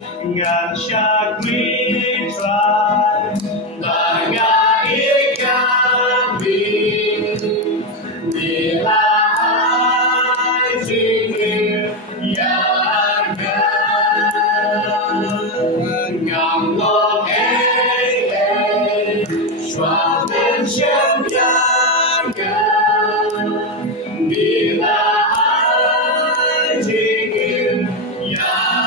ngàn cha quý trai và ngài ý ca vì là ai chỉ hiểu nhà ngàn lo xóa bên chân nhà vì là ai chỉ hiểu nhà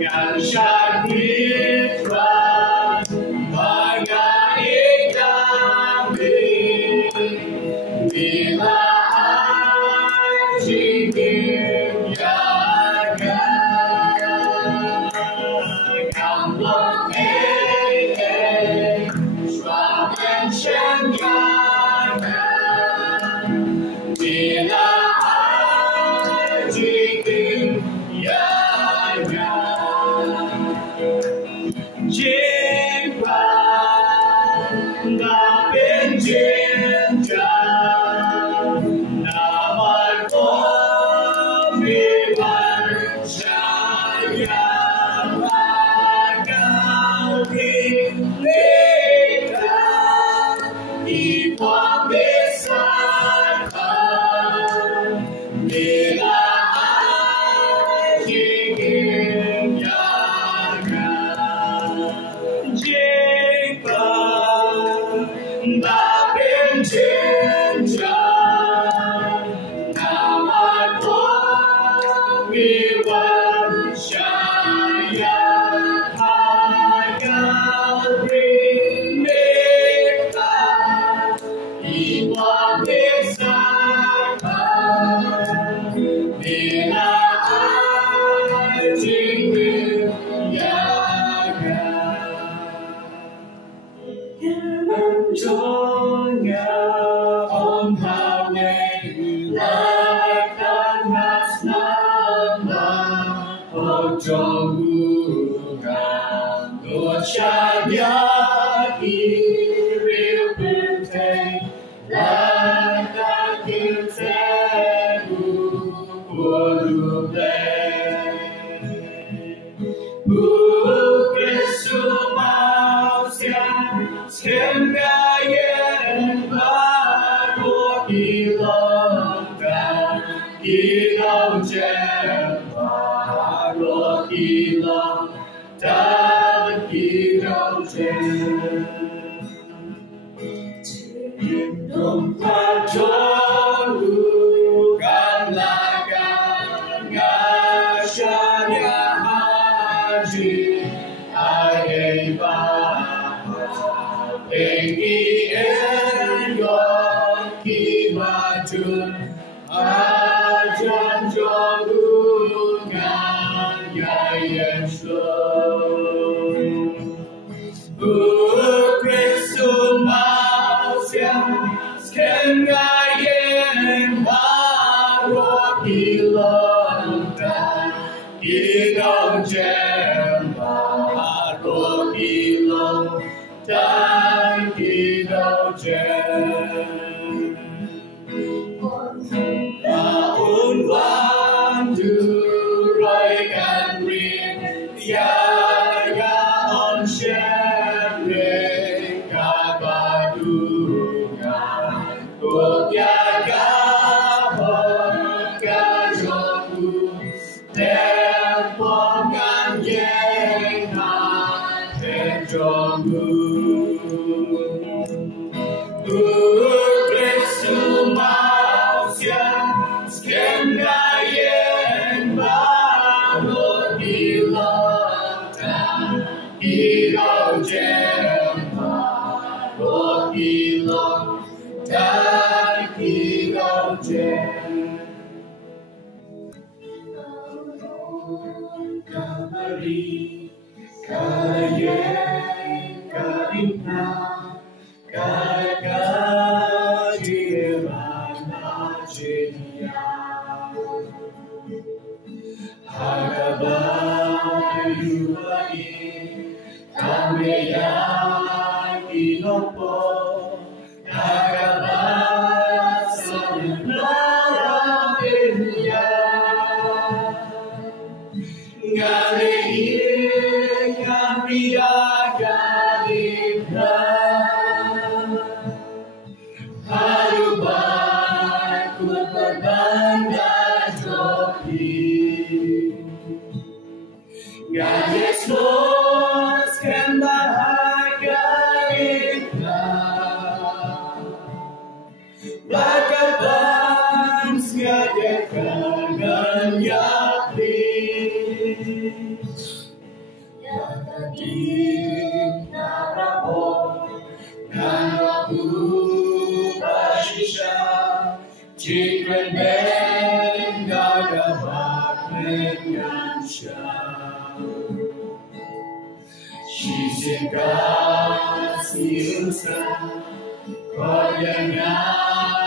ngàn cha quý trai và ngài ý ca vì là ai chỉ hiểu nhà ngàn lòng xóa bên chân nhà vì là ai chỉ hiểu chiến đã bên chiến tranh đã mai có vì bạn trái và cao thì lê ta đi qua bế sai thầm vì là ai chỉ hiểu đã bên chiến tranh đã mai có vì bạn trái hai cao vì mê ta đi qua bế sai thầm vì là ai chỉ hiểu cho nhà ôm hào ngày lại tan hát nama ô cho ngu ngàn đua cha nhá đi riêu bên thầy lại ta kêu thế của lùm đây Giêsu bao xiang thiên ga yên ba đua kỳ lòng ca kỳ lòng chém ba đua kỳ lòng ta kỳ lòng chém đồng ta cho lu gan la gan nga cha nhà haji ai ba Eki enyo kibatun ajan jolungan yayeslo Kristu mausiam skengayen baro kilonta kilong jem baro kilong Tan kỳ đâu chen ta ôn quan tu rồi can riêng ya on chen re ca ba du ga cuộc ya ca hồn ca cho tu đem phong ngàn giang hà thêm cho Kristu mausiam skengayen baru dilota ilo jem baru dilota ilo jem Kalvari kayen karina ngalir kamiagalipna harubat ku berbangga joki God Yesus kan bahagia kita bakapan siadakan dan yakin Yatadim narabon narabu bashisha Chikren ben gagabak mengansha Shisikasi usa koyangan